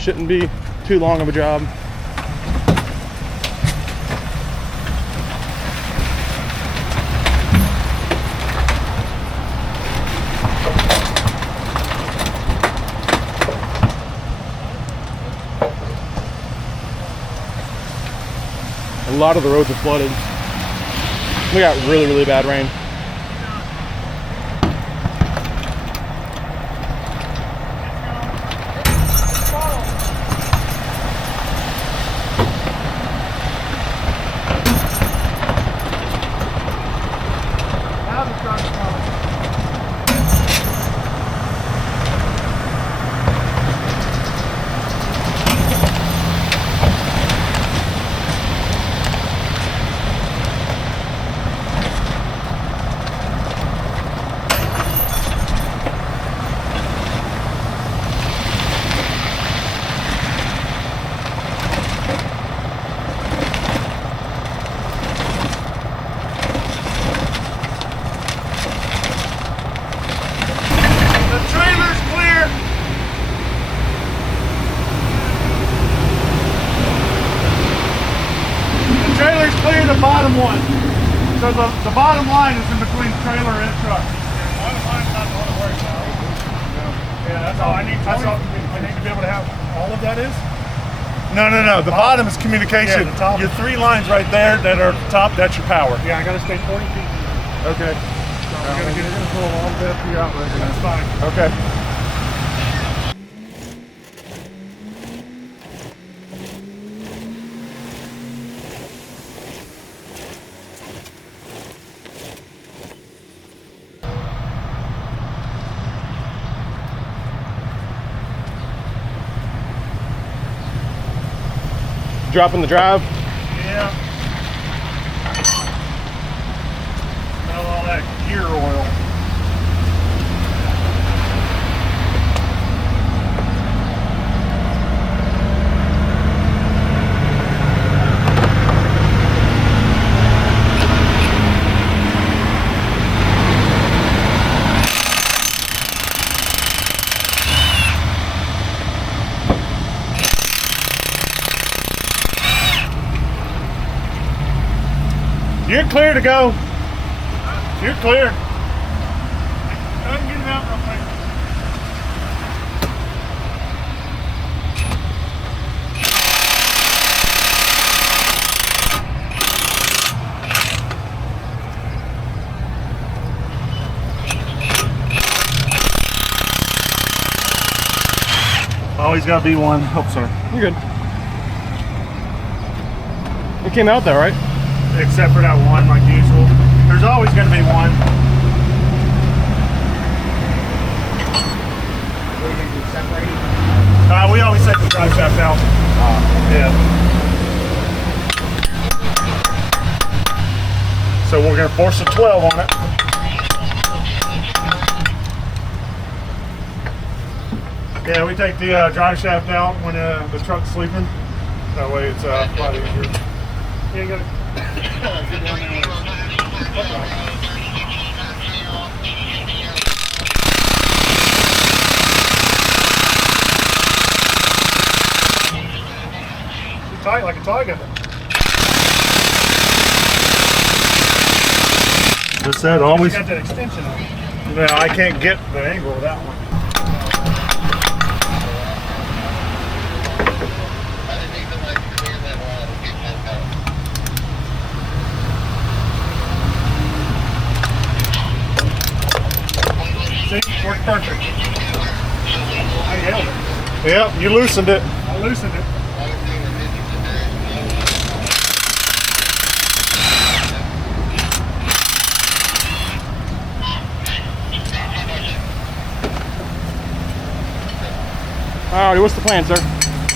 shouldn't be too long of a job. A lot of the roads are flooded. We got really, really bad rain. The bottom one. So the bottom line is in between trailer and truck. Yeah, bottom line's not the one to worry about. Yeah, that's all. I need to be able to have all of that is? No. The bottom is communication. Yeah, the top. Your 3 lines right there that are top, that's your power. Yeah, I gotta stay 40 feet. Okay. We're gonna get it in a pull all the way up to your outlet. That's fine. Okay. Dropping the drive. Yeah. Smell all that gear oil. You're clear to go. You're clear. Go ahead and get it out real quick. Always gotta be one. Oh, sorry. You're good. It came out though, right? Except for that one, like usual. There's always going to be one. We always take the drive shaft out. Yeah. So we're going to force a 12 on it. Yeah, we take the drive shaft out when the truck's sleeping. That way it's a lot easier. Yeah, you got it. Tight like a tiger. Just said always. You got that extension on it. No, I can't get the angle of that one. See, worked perfect. I held it. Yep, you loosened it. I loosened it. Alrighty, what's the plan, sir?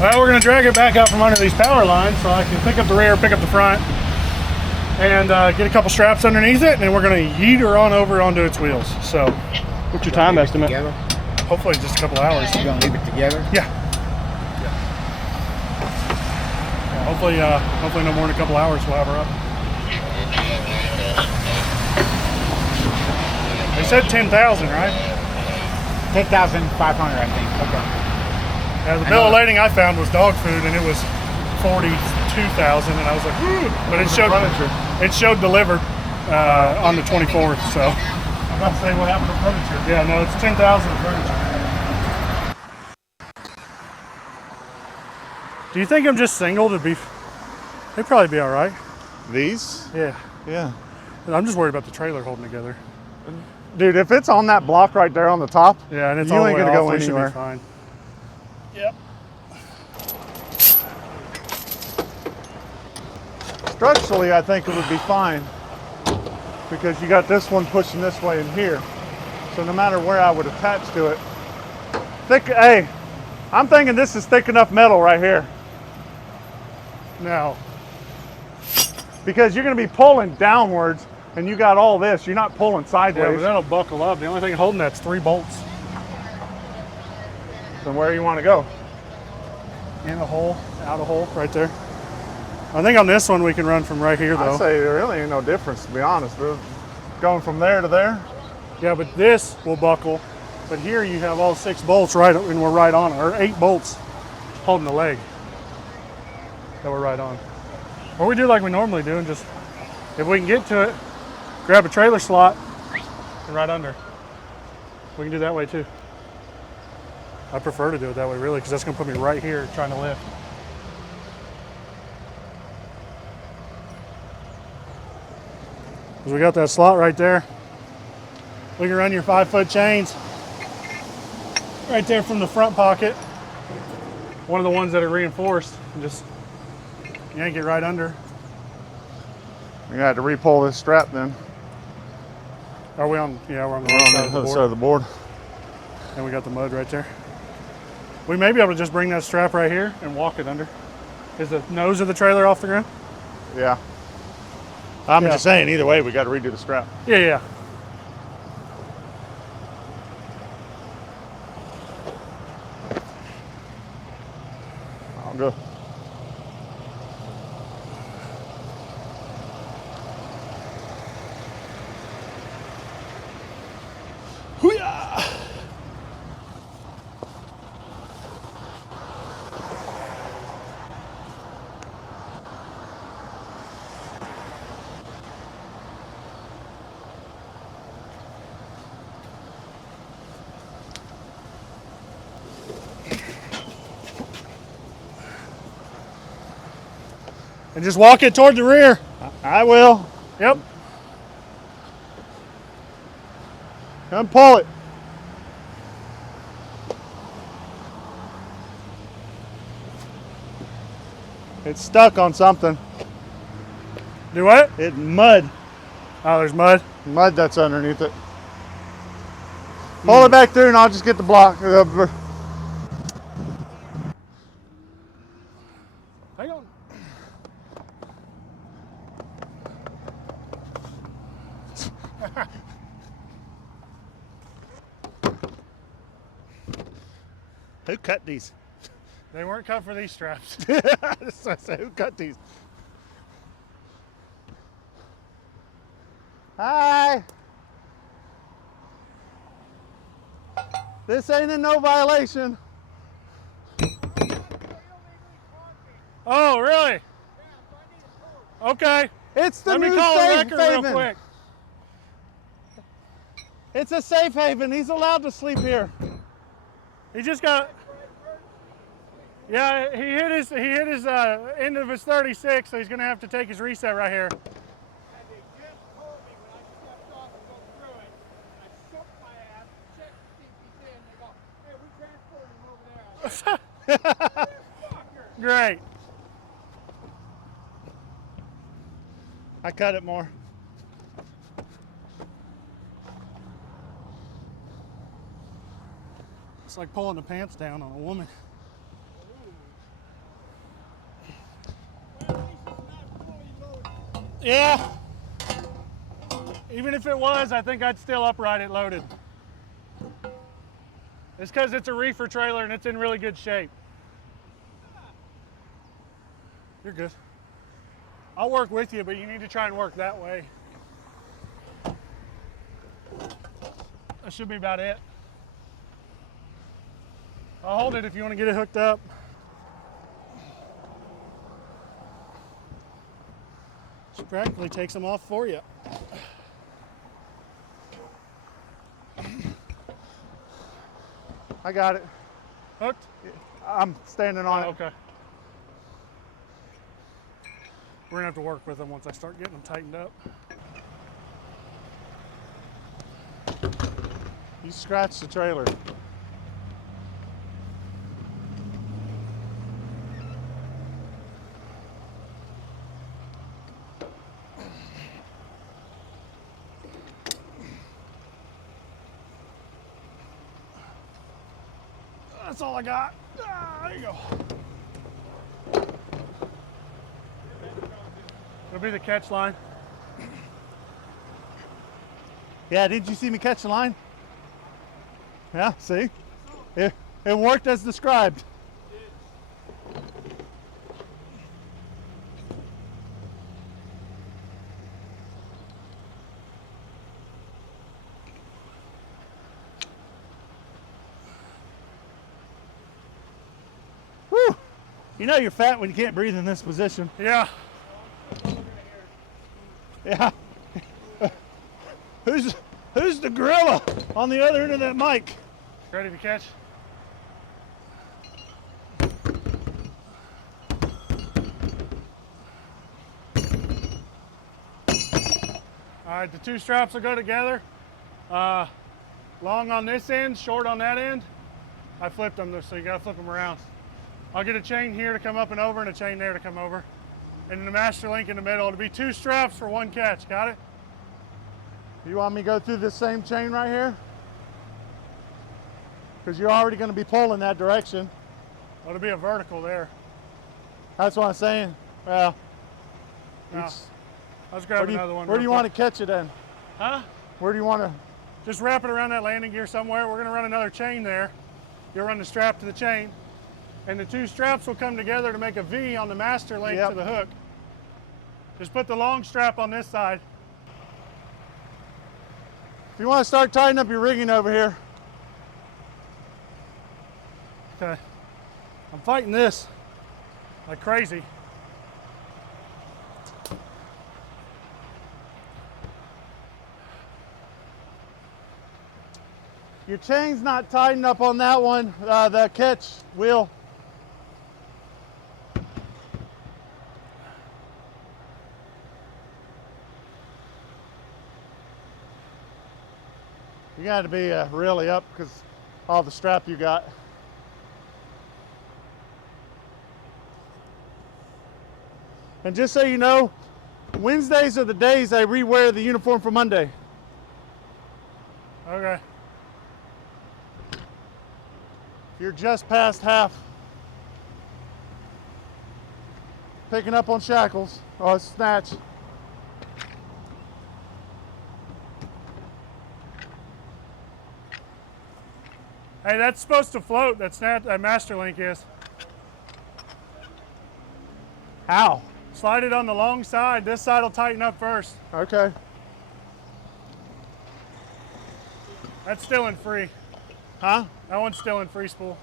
Well, we're going to drag it back out from under these power lines so I can pick up the rear, pick up the front, and get a couple straps underneath it, and then we're going to yeet her on over onto its wheels. So, What's your time estimate? Together? hopefully just a couple hours. You gonna leave it together? Yeah. Hopefully no more than a couple hours we'll have her up. They said 10,000, right? 10,500, I think. Okay. Yeah, the bill of lading I found was dog food, and it was 42,000, and I was like, whew. But it showed delivered on the 24th. So I'm about to say what happened to furniture. yeah, no, it's 10,000 of furniture. Do you think I'm just single to be? They'd probably be all right. These? Yeah. Yeah. I'm just worried about the trailer holding together. Dude, if it's on that block right there on the top, Yeah, and it's you all ain't the way gonna off, go we should be anywhere. fine. Yep. Structurally, I think it would be fine because you got this one pushing this way in here. So no matter where I would attach to it, hey, I'm thinking this is thick enough metal right here Now, because you're going to be pulling downwards and you got all this. You're not pulling yeah, sideways. but that'll buckle up. The only thing holding that's 3 bolts Then where you want to go? in a hole, out a hole, right there. I think on this one we can run from right here though. I'd say there really ain't no difference, to be honest. We're going from there to there. Yeah, but this will buckle. But here you have all 6 bolts right, and we're right on it, or 8 bolts holding the leg that we're right on. Or we do like we normally do, and just if we can get to it, grab a trailer slot and right under. We can do that way too. I prefer to do it that way really, because that's going to put me right here trying to lift. Because we got that slot right there. We can run your 5-foot chains right there from the front pocket. One of the ones that are reinforced, and just yank it right under. You're gonna have to re-pull this strap then. Are we on? Yeah, we're on the We're right on side the of the other board. side of the board. And we got the mud right there. We may be able to just bring that strap right here and walk it under. Is the nose of the trailer off the ground? Yeah. I'm Yeah. just saying, either way, we got to redo the strap. Yeah, yeah. I'll go. Hoo-yah! And just walk it toward the rear. I will. Yep. Come pull it. It's stuck on something. Do what? It's mud. Oh, there's mud. Mud that's underneath it. Pull it back through and I'll just get the block. Hang on. Who cut these? They weren't cut for these straps. I said, who cut these? Hi. This ain't a no violation. Oh, really? Okay. It's the Let me new call a safe record real haven. quick. It's a safe haven. He's allowed to sleep here. He just got. Yeah, he hit his end of his 36, so he's gonna have to take his reset right here. Great. I cut it more. It's like pulling the pants down on a woman. Yeah. Even if it was, I think I'd still upright it loaded. It's because it's a reefer trailer and it's in really good shape. You're good. I'll work with you, but you need to try and work that way. That should be about it. I'll hold it if you want to get it hooked up. She practically takes them off for you. I got it. Hooked? I'm standing on it. Okay. We're gonna have to work with them once I start getting them tightened up. You scratched the trailer. That's all I got. There you go. It'll be the catch line. Yeah, did you see me catch the line? Yeah, see? It worked as described. Whew! You know you're fat when you can't breathe in this position. Yeah. Yeah. Who's the gorilla on the other end of that mic? Ready to catch? All right, the two straps will go together. Long on this end, short on that end. I flipped them, so you gotta flip them around. I'll get a chain here to come up and over and a chain there to come over. And then the master link in the middle. It'll be two straps for one catch, got it? You want me to go through this same chain right here? Because you're already going to be pulling that direction. Well, it'll be a vertical there. That's what I'm saying. Well, No. Let's grab another one. Where do you want to catch it then? Huh? Where do you want to? Just wrap it around that landing gear somewhere. We're gonna run another chain there. You'll run the strap to the chain. And the two straps will come together to make a V on the master link to the hook. Just put the long strap on this side. If you want to start tightening up your rigging over here. Okay. I'm fighting this like crazy. Your chain's not tightened up on that one, the catch wheel. You got to be really up because all the strap you got. And just so you know, Wednesdays are the days I rewear the uniform for Monday. Okay. You're just past half. Picking up on shackles. Oh, snatch. Hey, that's supposed to float. That's not that master link is. How? Slide it on the long side. This side will tighten up first. Okay. That's still in free. Huh? That one's still in free spool.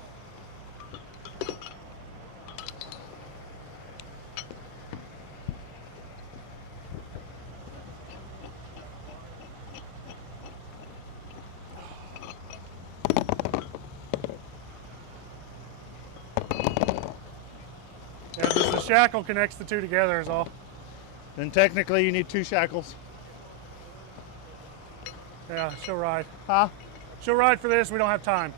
Yeah, just the shackle connects the two together is all. Then technically you need two shackles. Yeah, she'll ride. Huh? She'll ride for this. We don't have time.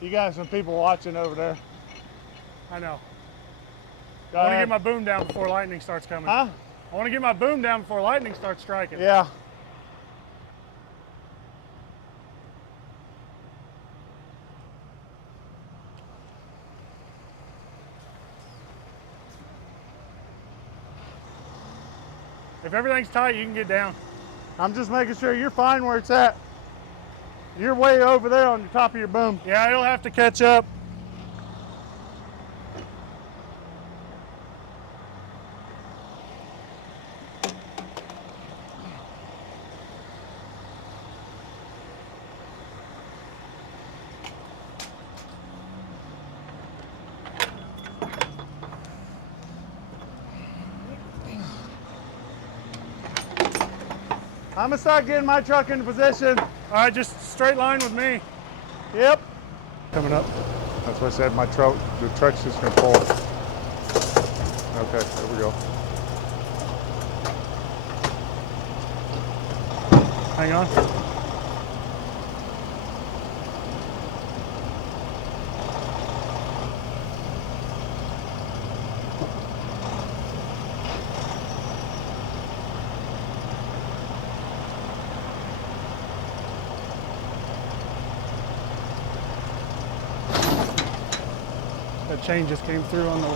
You got some people watching over there. I know. Go I want to ahead. get my boom down before lightning starts coming. Huh? I want to get my boom down before lightning starts striking. Yeah. If everything's tight, you can get down. I'm just making sure you're fine where it's at. You're way over there on the top of your boom. Yeah, it'll have to catch up. I'm gonna start getting my truck into position. All right, just straight line with me. Yep. Coming up. That's why I said the truck's just gonna pull. Okay, there we go. Hang on. That chain just came through on the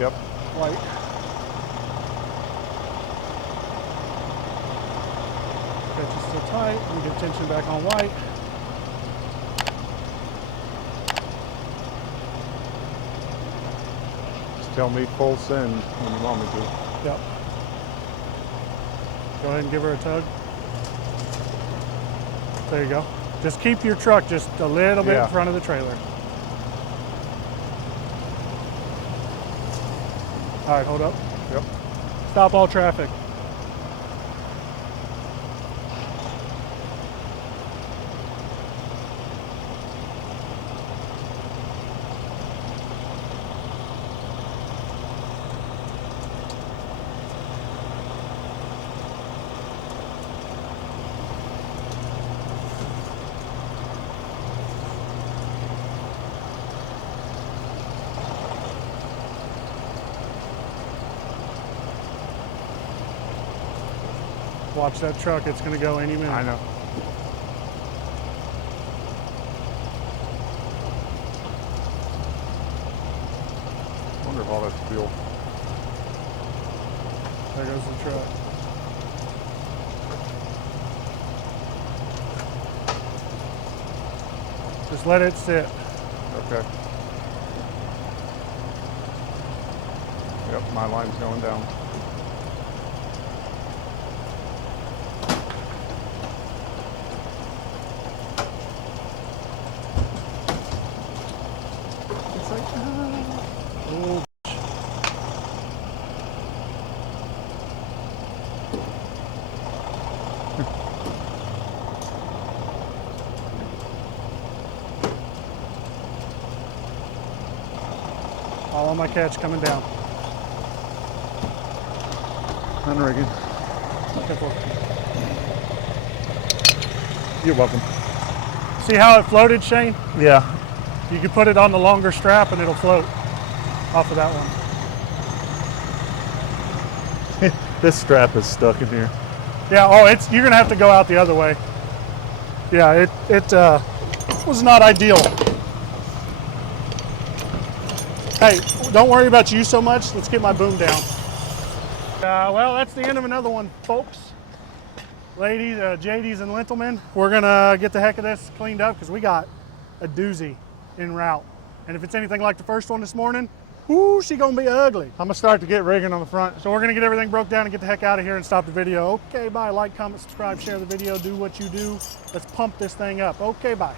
Yep. white. Catch is still tight. We get tension back on white. Just tell me full send when you want me to. Yep. Go ahead and give her a tug. There you go. Just keep your truck just a little bit in front of the trailer. All right, hold up. Yep. Stop all traffic. Watch that truck, it's gonna go any minute. I know. Wonder if all that's fuel. There goes the truck. Just let it sit. Okay. Yep, my line's going down. It's like, oh. All on my catch coming down. Unrigging. Careful. You're welcome. See how it floated, Shane? Yeah. You can put it on the longer strap and it'll float off of that one. This strap is stuck in here. Yeah, oh, you're gonna have to go out the other way. Yeah, it was not ideal. Hey, don't worry about you so much. Let's get my boom down. Well, that's the end of another one, folks. Ladies, JDs and Lentilmen, we're gonna get the heck of this cleaned up because we got a doozy en route. And if it's anything like the first one this morning, whoo, she gonna be ugly. I'm gonna start to get rigging on the front. So we're gonna get everything broke down and get the heck out of here and stop the video. Okay, bye. Like, comment, subscribe, share the video, do what you do. Let's pump this thing up. Okay, bye.